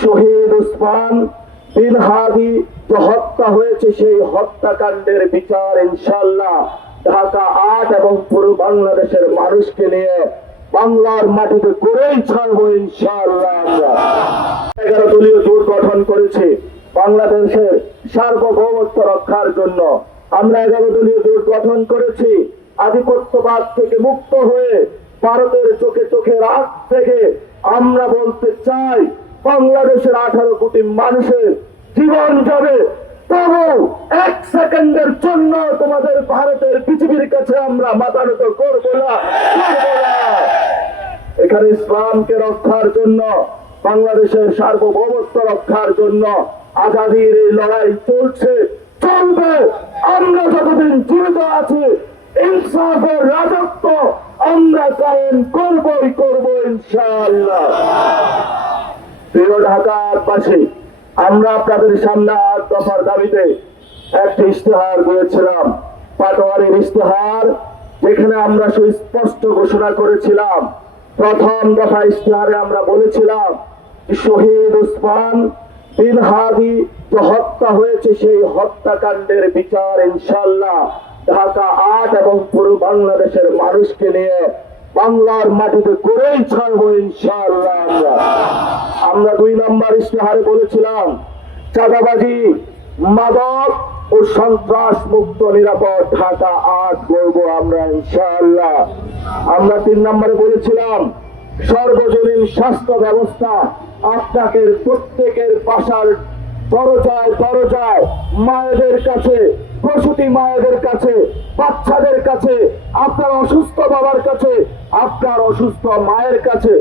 শহীদ উসমান বিন হাদি যে হত্যা হয়েছে সেই হত্যাকাণ্ডের বিচার ইনশাআল্লাহ ঢাকা ৮ এবং পুরো বাংলাদেশের মানুষকে নিয়ে বাংলার মাটিতে করেই ছাড়বো ইনশাআল্লাহ। আমরা 11 দলীয় জোট গঠন করেছি বাংলাদেশের সার্বভৌমত্ব রক্ষার জন্য। আমরা 11 দলীয় জোট গঠন করেছি আধিপত্যবাদ থেকে মুক্ত হয়ে ভারতের চোখে চোখে রাত থেকে আমরা বলতে চাই বাংলাদেশের 18 কোটি মানুষের জীবন যাবে, তবু 1 সেকেন্ডের জন্য তোমাদের ভারতের পৃথিবীর কাছে আমরা মাথা নত করবো না। এখানে ইসলামকে রক্ষার জন্য, বাংলাদেশের সার্বভৌমত্ব রক্ষার জন্য আজাদির এই লড়াই চলছে, চলবে। আমরা যতদিন জীবিত আছি ইনসাফের রাজত্ব আমরা কায়েম করবই করবো ইনশাআল্লাহ। প্রিয় ঢাকাবাসী, আমরা আপনাদের সামনে 8 দফার দাবিতে একটি ইশতেহার দিয়েছিলাম, পাটোয়ারির ইশতেহার, যেখানে আমরা সুস্পষ্ট ঘোষণা করেছিলাম। প্রথম দফা ইশতেহারে আমরা বলেছিলাম শহীদ উসমান বিন হাদি যে হত্যা হয়েছে সেই হত্যাকাণ্ডের বিচার ইনশাআল্লাহ ঢাকা ৮ এবং পুরো বাংলাদেশের মানুষকে নিয়ে বাংলার মাটিতে করেই ছাড়বো ইনশাআল্লাহ। আমরা 2 নম্বর ইশতেহারে বলেছিলাম চাঁদাবাজি, মাদক ও সন্ত্রাস মুক্ত নিরাপদ ঢাকা ৮ করবো আমরা ইনশাআল্লাহ। আমরা 3 নম্বরে বলেছিলাম সর্বজনীন স্বাস্থ্য ব্যবস্থা আপনাকে প্রত্যেকের বাসার দরজায় দরজায়, মায়েদের কাছে, প্রসূতি মায়েদের কাছে, বাচ্চাদের কাছে, আপনার অসুস্থ বাবার কাছে, আপনার অসুস্থ মায়ের কাছে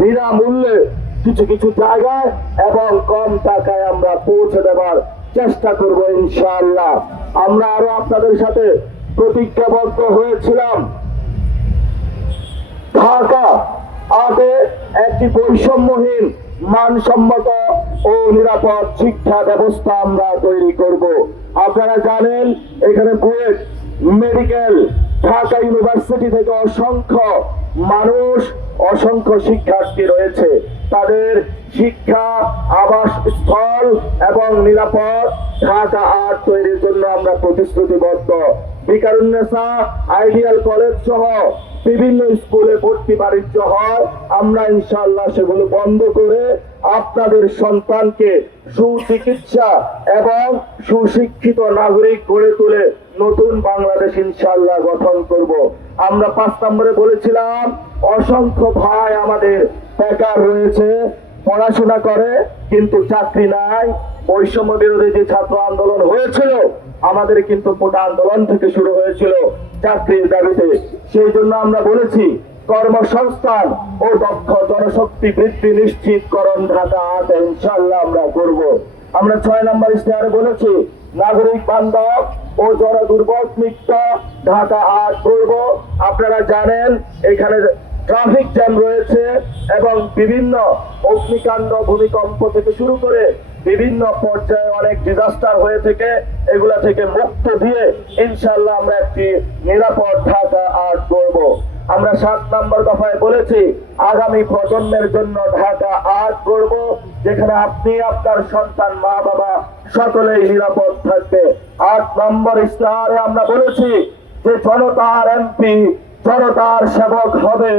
বিনামূল্যে কিছু কিছু জায়গায় এবং কম টাকায় আমরা পৌঁছে দেওয়ার চেষ্টা করব ইনশাআল্লাহ। আমরা আরো আপনাদের সাথে প্রতিজ্ঞাবদ্ধ হয়েছিলাম ঢাকা ৮-এ একটি বৈষম্যহীন, মানসম্মত ও নিরাপদ শিক্ষা ব্যবস্থা আমরা তৈরি করব। আপনারা জানেন এখানে বুয়েট, মেডিকেল, ঢাকা ইউনিভার্সিটি থেকে অসংখ্য মানুষ, অসংখ্য শিক্ষার্থী রয়েছে। তাদের শিক্ষা, আবাস স্থল এবং নিরাপদ ঢাকা ৮ তৈরির জন্য আমরা প্রতিশ্রুতিবদ্ধ। বিকারুন্নেসা আইডিয়াল কলেজ সহ বিভিন্ন স্কুলে ভর্তি বাণিজ্য হয়, আমরা ইনশাআল্লাহ সেগুলো বন্ধ করে আপনাদের সন্তানকে সুচিকিৎসা এবং সুশিক্ষিত নাগরিক গড়ে তুলে নতুন বাংলাদেশ ইনশাআল্লাহ গঠন করব। আমরা 5 নম্বরে বলেছিলাম অসংখ্য ভাই আমাদের বেকার রয়েছে, পড়াশোনা করে কিন্তু চাকরি নাই। বৈষম্য বিরোধী যে ছাত্র আন্দোলন হয়েছিল আমাদের কিন্তু কোটা আন্দোলন থেকে শুরু হয়েছিল চাকরির দাবিতে। সেই জন্য আমরা বলেছি কর্মসংস্থান ও দক্ষ জনশক্তি বৃদ্ধি নিশ্চিতকরণ ঢাকা ৮ ইনশাআল্লাহ আমরা করব। আমরা 6 নম্বর ইশতেহারে বলেছি নাগরিক বান্ধব ও জনদুর্ভোগ মুক্ত ঢাকা ৮ করব। আপনারা জানেন এখানে ট্রাফিক জ্যাম রয়েছে এবং বিভিন্ন অগ্নিকাণ্ড, ভূমিকম্প থেকে শুরু করে বিভিন্ন পর্যায়ে অনেক ডিজাস্টার হয়ে থেকে এগুলা থেকে মুক্ত দিয়ে ইনশাআল্লাহ আমরা একটি নিরাপদ ঢাকা ৮ করব। আমরা 7 নম্বর দফায় বলেছি আগামী প্রজন্মের জন্য ঢাকা ৮ করব, যেখানে আপনি, আপনার সন্তান, মা বাবা সকলেই নিরাপদ থাকবে। 8 নম্বর ইশতেহারে আমরা বলেছি যে জনতার এমপি, জনতার সেবক হবে।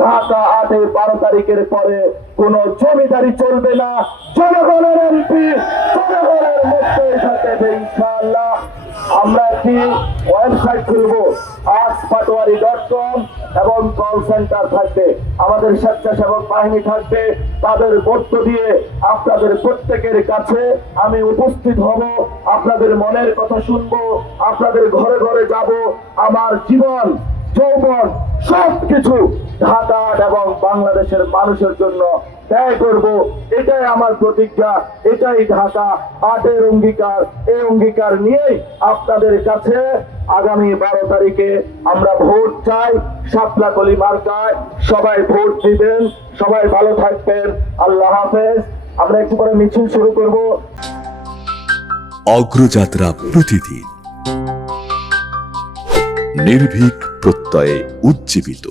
ঢাকা ৮-এ 12 তারিখের পরে কোন জমিদারি চলবে না, জনগণের এমপি জনগণের মধ্যেই থাকবে ইনশাআল্লাহ। আমরা একটি ওয়েবসাইট খুলবো artspatoari.com এবং কল সেন্টার থাকবে, আমাদের স্বেচ্ছাসেবক বাহিনী থাকবে, তাদের মধ্য দিয়ে আপনাদের প্রত্যেকের কাছে আমি উপস্থিত হব, আপনাদের মনের কথা শুনবো, আপনাদের ঘরে ঘরে যাব, আমার জীবন, যৌবন সবকিছু ঢাকা ৮ এবং বাংলাদেশের মানুষের জন্য ব্যয় করব। এটাই আমার প্রতিজ্ঞা, এটাই ঢাকা ৮-এর অঙ্গীকার। এই অঙ্গীকার নিয়েই আপনাদের কাছে আগামী 12 তারিখে আমরা ভোট চাই, শাপলা কলি মার্কায় সবাই ভোট দিবেন। সবাই ভালো থাকবেন, আল্লাহ হাফেজ। আমরা একটু পরে মিছিল শুরু করব। অগ্রযাত্রা প্রতিদিন নির্ভীক প্রত্যয়ে উজ্জীবিত।